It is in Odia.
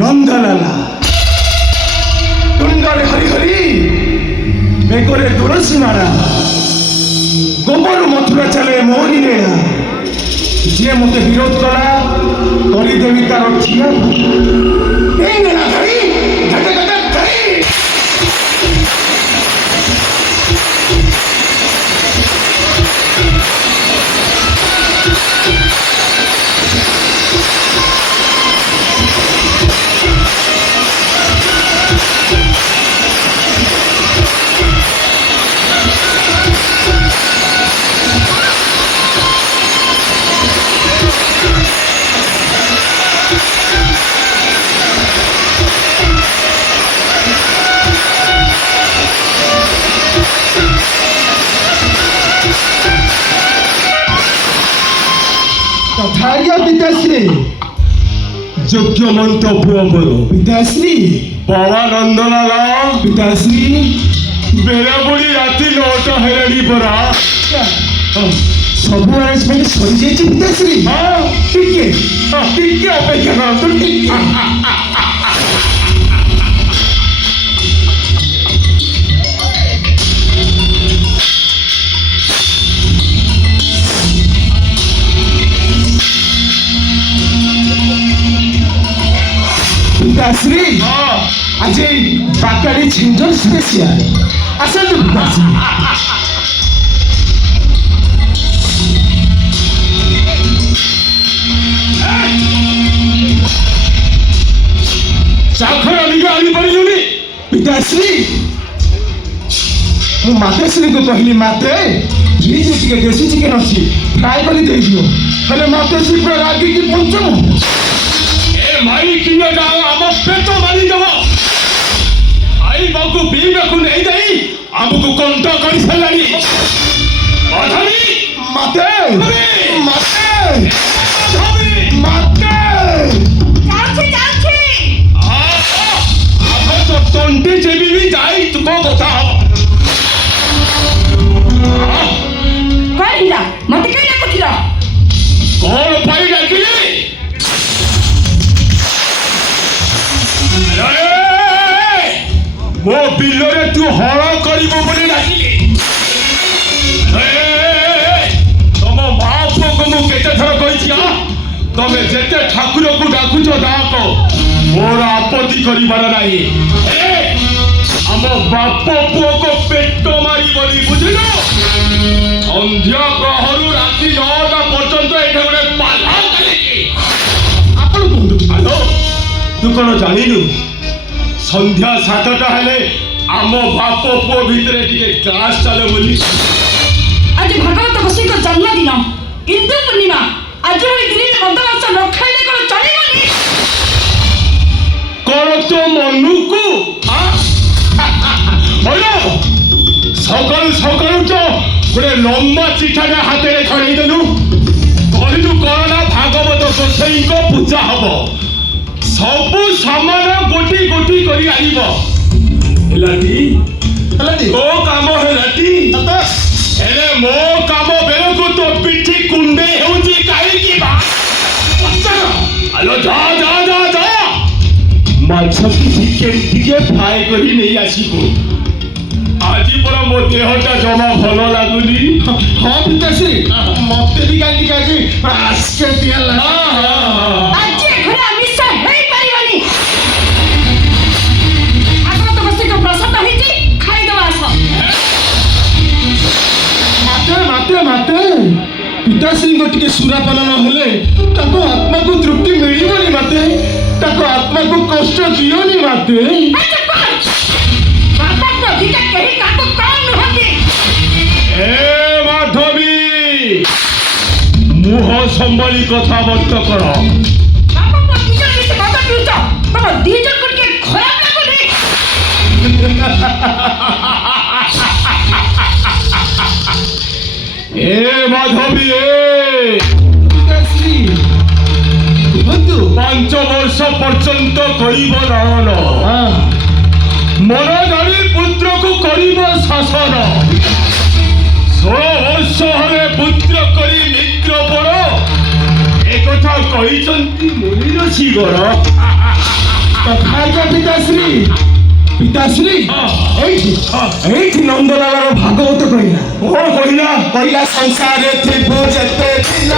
নন্দলালা তুঙ্গারে হরি হরি বেকরে তুলসী মারা গোবর মথুরা চালে মোহনী নেয়া যে মতে বিরোধ কলা করিদেবী তার ঠিয়া এই নেলা ধরি ধরে ধরে ধরি তথায় পিতাশ্রী যোগ্য মন্তব্য বলো পিতাশ্রী বাবা নন্দলালা পিতাশ্রী বেড়াবুড়ি রাতি 9টা হেলানি পরা ସବୁ ଆରେଞ୍ଜମେଣ୍ଟ ସରିଯାଇଛି ପିତାଶ୍ରୀ ଟିକେ ଅପେକ୍ଷା କରନ୍ତୁ ଟିକେ ପିତାଶ୍ରୀ ଆଜି ବାକାରୀ ଝିଞ୍ଜର ସ୍ପେସିଆଲ ଆସନ୍ତୁ ପିତାଶ୍ରୀ ଚାଖର ନିଜ ଆଣିପାରିଲୁନି ପିତାଶ୍ରୀ ମୁଁ ମାତାଶ୍ରୀଙ୍କୁ କହିଲି ମାତେ ଫ୍ରିଜରେ ଟିକେ ଦେଶୀ ଚିକେନ ଅଛି ଫ୍ରାଏ କରି ଦେଇଦିଅ ହେଲେ ମାତାଶ୍ରୀ ପୁରା ରାଗିକି ପଞ୍ଚମ ଏ ମାଇ କିଲୋଟା ଆମ ପେଟ ମାରିଦେବ ଖାଇବାକୁ ପିଇବାକୁ ନେଇ ଦେଇ ଆମକୁ କଣ୍ଟ କରିସାରିଲାଣି ମାତେ ତଣ୍ଟି ଯେବି ଯାଇ ତୁମ କଥା ହବ କହିଲା ମତେ କାଇଁ ଡାକୁଥିଲ କଣ ପାଇଁ ଡାକିଲି ମୋ ବିଲରେ ତୁ ହଳ କରିବୁ ବୋଲି ଡାକିଲି ତମ ମା ପୁଅକୁ ମୁଁ କେତେ ଥର କହିଛି ତମେ ଯେତେ ଠାକୁରକୁ ଡାକୁଛ ଡାକ ମୋର ଆପତ୍ତି କରିବାର ନାହିଁ ଆମ ବାପ ପୁଅକୁ ପେଟ ମାରିବନି ବୁଝିଲ ସନ୍ଧ୍ୟା ପ୍ରହରୁ ରାତି 9ଟା ପର୍ଯ୍ୟନ୍ତ ଏଠି ଗୋଟେ ପାଲା ଚାଲିଛି ଆପଣ କୁହନ୍ତୁ ଆଲୋ ତୁ କଣ ଜାଣିନୁ ସନ୍ଧ୍ୟା 7ଟା ହେଲେ ଆମ ବାପ ପୁଅ ଭିତରେ ଟିକେ କ୍ଲାସ ଚାଲେ ବୋଲି ଆଜି ଭଗବତ ବସୀଙ୍କ ଜନ୍ମଦିନ ଇନ୍ଦୁ ପୂର୍ଣ୍ଣିମା ଆଜି ଭଳି ଦିନରେ ବନ୍ଦମାସ ନ ଖାଇଲେ କଣ ଚଳିବନି କଣ ତୋ ମନୁକୁ ସକାଳୁ ସକାଳୁ ତ ଗୋଟେ ଲମ୍ବା ଚିଠାଟା ହାତରେ ଛଡ଼େଇଦେଲୁ କହିଲୁ କଣ ଭାଗବତ ଗୋସାଇଙ୍କ ପୂଜା ହବ ସବୁ ସମାନ ଗୋଟି ଗୋଟି କରି ଆଣିବ ହେଲାଟି ତୋ କାମ ହେଲାଟି ହେଲେ ମୋ କାମ ବେଳକୁ ତୋ ପିଠି କୁଣ୍ଡେଇ ହେଉଛି କାହିଁକି ଆଲୋ ଯା ଯା ଯା ଯା ମାଛ ଚିକେନ ଟିକେ ଫ୍ରାଏ କରି ନେଇ ଆସିବୁ ଆଜି ପରା ମୋ ଦେହଟା ଜମା ଭଲ ଲାଗୁନି ହଁ ପିତାଶ୍ରୀ ମତେ ବି କାହିଁକି ଆଜି ଆସ୍କେଟିଆ ଆଜି ଘରେ ଆମିଷ ହେଇପାରିବନି ଭାଗବତ ବସୀଙ୍କ ପ୍ରସାଦ ହେଇଛି ଖାଇଦବା ଆସ ମାତେ ପିତାଶ୍ରୀଙ୍କ ଟିକେ ସୁରାପାନ ନହେଲେ ତାଙ୍କ ଆତ୍ମାକୁ ତୃପ୍ତି ମିଳିବନି ମାତେ ତାଙ୍କ ଆତ୍ମାକୁ କଷ୍ଟ ଦିଅନି ମାତେ ମାଧବୀ ମୁହ ସମ୍ଭାଳି କଥାବାର୍ତ୍ତା କର ଏ ମାଧବୀ 5 ବର୍ଷ ପର୍ଯ୍ୟନ୍ତ କହିବ ନହଲ ମନ ଜାଣି ପୁତ୍ରକୁ କରିବ ଶାସନ। 16 ବର୍ଷ ହେଲେ ପୁତ୍ର କରି ମିତ୍ର ପର, ଏକଥା କହିଛନ୍ତି ମୁନିର ଶିଗର। ତଥାଗତ ପିତାଶ୍ରୀ, ପିତାଶ୍ରୀ ଏଇଠି ନନ୍ଦଲାଲର ଭାଗବତ କହିଲା। କଣ କହିଲା? କହିଲା ସଂସାରରେ ଥିବୁ ଯେତେ ଦିନ